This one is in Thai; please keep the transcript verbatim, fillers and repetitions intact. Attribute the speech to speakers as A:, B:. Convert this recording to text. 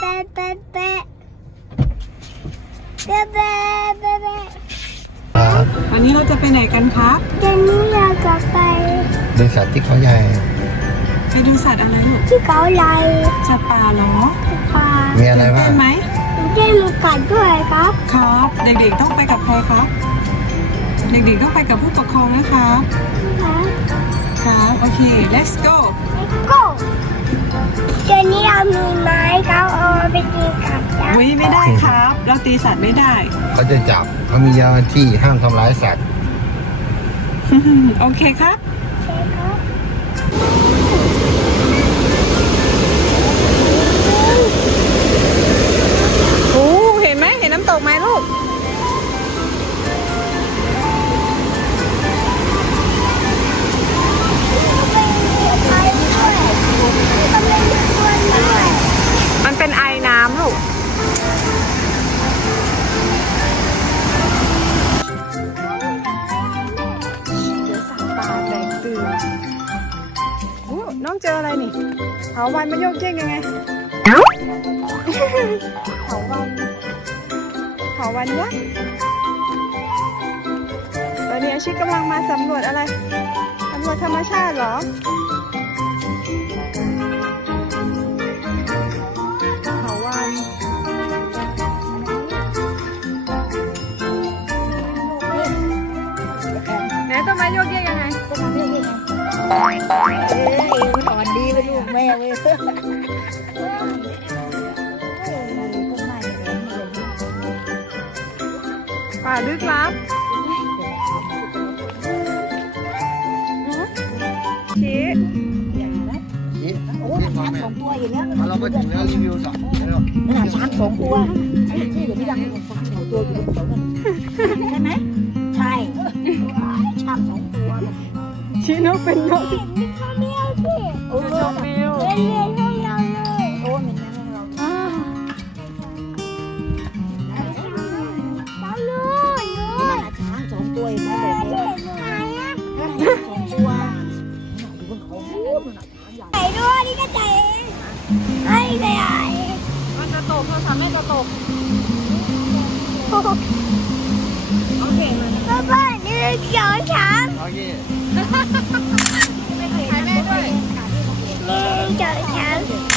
A: ปะแปะแปะแปะแปะแปะแปะ
B: ครับ
C: วันนี้เราจะไปไหนกันครับ
A: เดี๋ยวนี้เราจะไป
B: เดินสัตว์ที่เขาใหญ่
C: ไปดูสัตว์อะไรลูก
A: ที่เขาไหล
C: สัตว์ป่าเหรอ
A: ปลา
B: มีอะไรบ้า
C: เต้
B: ง
C: นไหม
A: ได้มีกัดด้วยครับ
C: ครับ เด็กๆต้องไปกับใครครับ เด็กๆต้องไปกับผู้ปกครองนะครับ
A: ครับ
C: ครับโอเค let's go
A: ก็เดี๋ยวนี้เรามีไม้เขาเอาไปตีกับยักษ์
C: วิไม่ได้ครับ เราตีสัตว์ไม่ได้
B: เขาจะจับเขามีเจ้าหน้าที่ห้ามทำร้ายสัตว์
C: โอเคครับ
A: ใช่ครับ
C: โอ้เห็นไหมเห็นน้ำตกไหมลูก
A: ไปด้วยก็ไม่มีคนด้วย
C: มันเป็นไอน้ำลูก เดี๋ยวสัตว์ป่าแตกตื่นโอ้น้องเจออะไรนี่เถาวันมันโยกเยกยังไงเถาวันเถาวันยักษ์ตอนนี้อาชีพกำลังมาสำรวจอะไรสำรวจธรรมชาติเหรอเถาวันไหนต้นไม้โยกเยกยังไง
A: ก็มาเรื่อยๆไงเอ้ยมันอ่อนดีไปลูกแม่เว้ยเฮ้ยต้นไม้เนี่ยมันเลย
C: ป่าลึกลับชี้
B: คิด
A: โอ้ยช้างสองตัวอยู่แล้ว
B: เราไปถึงแล้วรีวิวสองแล้ว
A: นั่นน่ะช้างสองตัวที่เดี๋ยวพี่ดังช้างสองตัวอยู่บนเขานั่นใช่ไหมใช่ช้างสองตัว
C: ชี้นกเป็นนก
A: เห็นมีข้าวเมียวสิโอ้ย
C: นกเมล
A: เรียนเรียนห้องเราเลยโอ้ยมันยังเราช้างลูกนู่นช้างสองตัวเห็นไหมบอกเลยช้างสองตัวอยู่บนเขาใหญ่ด้วยนี่ก็ใหญ่ไอ้ใหญ่
C: มันจะตกโทรศัพท์แม่จะตก โอเคมา
A: พ่อพ่อหนึ่งสองสาม
B: โอเค
C: ถ่ายแม่ด้วย
A: หนึ่งสองสาม